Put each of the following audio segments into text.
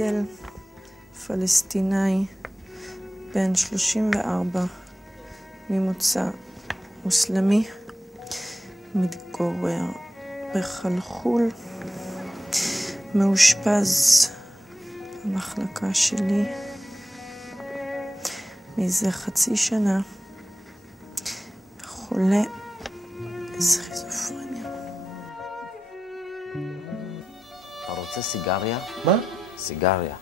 עאדל, פלסטינאי, בן 34, ממוצא מוסלמי, מתגורר בחלחול, מאושפז במחלקה שלי מזה חצי שנה, חולה סכיזופרניה. אתה רוצה סיגריה? מה? סיגריה.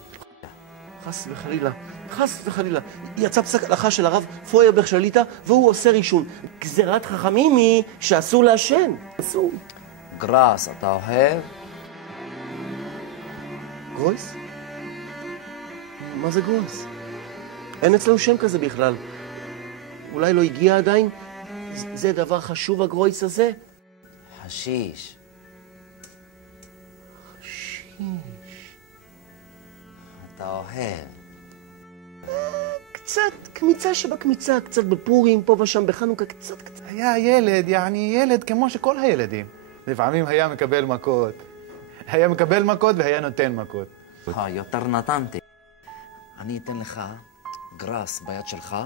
חס וחלילה, חס וחלילה. יצא פסק הלכה של הרב פוירברג שליט"א, והוא אוסר עישון. גזירת חכמים היא שאסור לעשן. אסור. גראס, אתה אוהב? גרויס? מה זה גרויס? אין אצלנו שם כזה בכלל. אולי לא הגיע עדיין? זה דבר חשוב, הגרויס הזה? חשיש. חשיש. אתה אוהב. קצת, קמיצה שבקמיצה, קצת בפורים, פה ושם בחנוכה, קצת. היה ילד, ילד כמו שכל הילדים. לפעמים היה מקבל מכות. היה מקבל מכות והיה נותן מכות. יותר נתנתי. אני אתן לך גראס ביד שלך,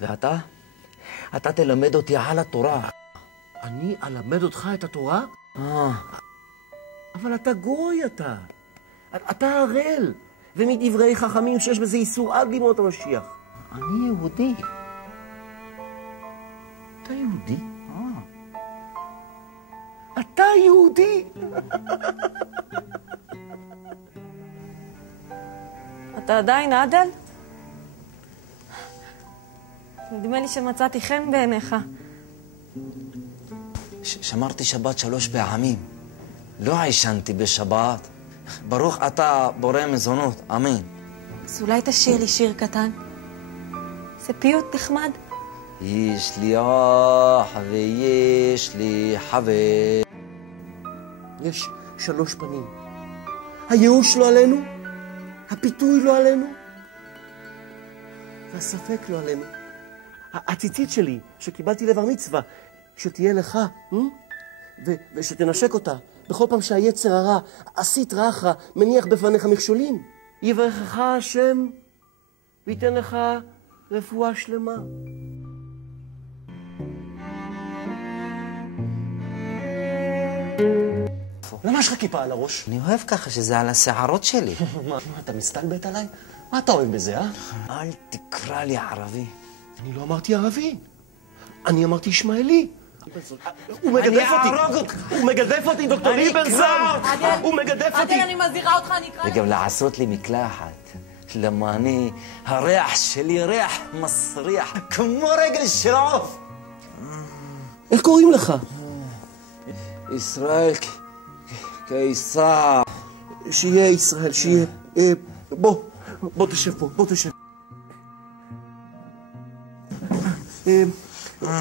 ואתה תלמד אותי על התורה. אני אלמד אותך את התורה? אבל אתה גוי, אתה. אתה הראל. ומדברי חכמים שיש בזה איסור עד לימות המשיח. אני יהודי. אתה יהודי? אתה יהודי? אתה עדיין עאדל? נדמה לי שמצאתי חן בעיניך. שמרתי שבת 3 פעמים. לא עישנתי בשבת. ברוך אתה בורא מזונות, אמן. אז אולי תשאיר לי שיר קטן? זה פיוט נחמד. יש לי אח ויש לי חבר. יש 3 פנים. הייאוש לא עלינו, הפיתוי לא עלינו, והספק לא עלינו. הציצית שלי, שקיבלתי לבר מצווה, שתהיה לך, ושתנשק אותה. בכל פעם שהיצר הרע, עשית רעך, מניח בפניך מכשולים. יברכך השם, וייתן לך רפואה שלמה. למה יש לך כיפה על הראש? אני אוהב ככה שזה על השערות שלי. מה, אתה מסתלבט עליי? מה אתה אוהב בזה, אה? אל תקרא לי ערבי. אני לא אמרתי ערבי. אני אמרתי ישמעאלי. הוא מגדף אותי. הוא מגדף אותי, דוקטור ליברזון. הוא מגדף אותי. עאדל, אני מזהירה אותך, אני אקרא לך. וגם לעשות לי מקלחת. למה הריח שלי ריח מסריח, כמו רגל של עוף. איך קוראים לך? ישראל קיסר. שיהיה ישראל, שיהיה. בוא תשב פה, בוא תשב.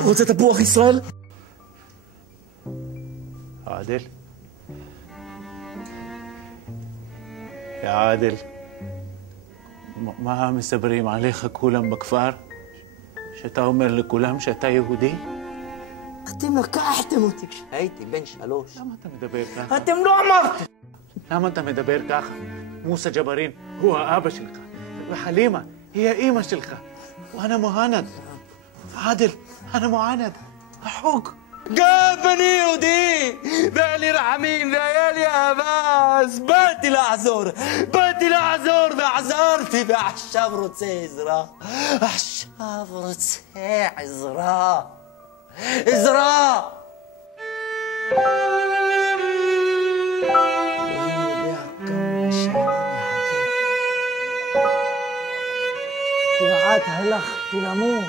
רוצה תפוח ישראל? עאדל? יא עאדל, מה מסברים עליך כולם בכפר? שאתה אומר לכולם שאתה יהודי? אתם לקחתם אותי כשהייתי בן 3. למה אתה מדבר ככה? אתם לא אמרתם! למה אתה מדבר ככה? מוסא ג'בארין הוא האבא שלך, וחלימה היא האמא שלך, ואנה מוהנד. עאדל, אנה מוהנד, החוק. גם אני יהודי, והיה לי רחמים והיה לי אהבה, אז באתי לעזור ועזרתי, ועכשיו רוצה עזרה. עכשיו רוצה עזרה. עזרה! אלוהים יודע כמה שאני מחכה. כמעט הלכתי למות.